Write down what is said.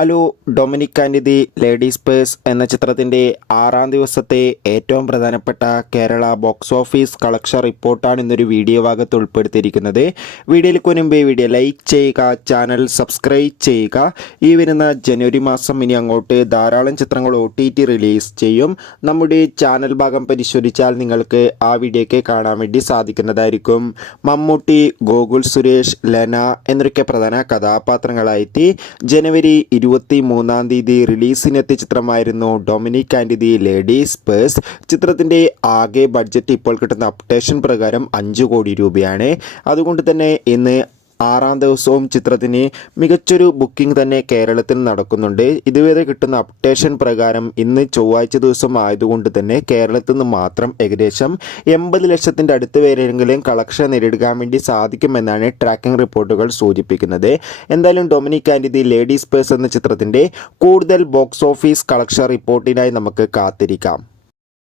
Hello, Dominic and the ladies purse എന്ന ചിത്രത്തിൻ്റെ 6-ാം ദിവസത്തെ ഏറ്റവും പ്രധാനപ്പെട്ട കേരള ബോക്സ് ഓഫീസ് കളക്ഷൻ റിപ്പോർട്ടാണ് ഇന്നൊരു വീഡിയോ ഭാഗത്ത് ഉൾപ്പെടുത്തിയിരിക്കുന്നത്. വീഡിയോയിലേക്ക് മുൻപ് വീഡിയോ ലൈക്ക് ചെയ്യുക, ചാനൽ സബ്സ്ക്രൈബ് ചെയ്യുക. ഈ വരുന്ന ജനുവരി മാസം ഇനി അങ്ങോട്ട് ധാരാളം ചിത്രങ്ങൾ OTT റിലീസ് ചെയ്യും. നമ്മുടെ ചാനൽ ഭാഗം പരിശോധിച്ചാൽ നിങ്ങൾക്ക് ആ വീഡിയോയ്ക്ക് കാണാൻ വേണ്ടി സാധിക്കുന്നതായിരിക്കും. മമ്മൂട്ടി, ഗോകുൽ സുരേഷ്, ലെന എന്നൊക്കെ പ്രധാന കഥാപാത്രങ്ങളായിട്ട് ജനുവരി 23-ാം തീയതി റിലീസിനെത്തിയ ചിത്രമായിരുന്നു Dominic and the ladies purse. ചിത്രത്തിൻ്റെ ആകെ ബഡ്ജറ്റ് ഇപ്പോൾ കിട്ടുന്ന അപ്ഡേഷൻ പ്രകാരം 5 കോടി രൂപയാണ്. അതുകൊണ്ട് തന്നെ ഇന്ന് 6-ാം ദിവസവും ചിത്രത്തിന് മികച്ചൊരു ബുക്കിംഗ് തന്നെ കേരളത്തിൽ നടക്കുന്നുണ്ട്. ഇതുവരെ കിട്ടുന്ന അപ്ഡേഷൻ പ്രകാരം ഇന്ന് ചൊവ്വാഴ്ച ദിവസം ആയതുകൊണ്ട് തന്നെ കേരളത്തിൽ നിന്ന് മാത്രം ഏകദേശം 80 ലക്ഷത്തിൻ്റെ അടുത്ത് വരെയെങ്കിലും കളക്ഷൻ നേരിടാൻ വേണ്ടി സാധിക്കുമെന്നാണ് ട്രാക്കിംഗ് റിപ്പോർട്ടുകൾ സൂചിപ്പിക്കുന്നത്. എന്തായാലും Dominic and the ladies purse എന്ന ചിത്രത്തിൻ്റെ കൂടുതൽ ബോക്സ് ഓഫീസ് കളക്ഷൻ റിപ്പോർട്ടിനായി നമുക്ക് കാത്തിരിക്കാം.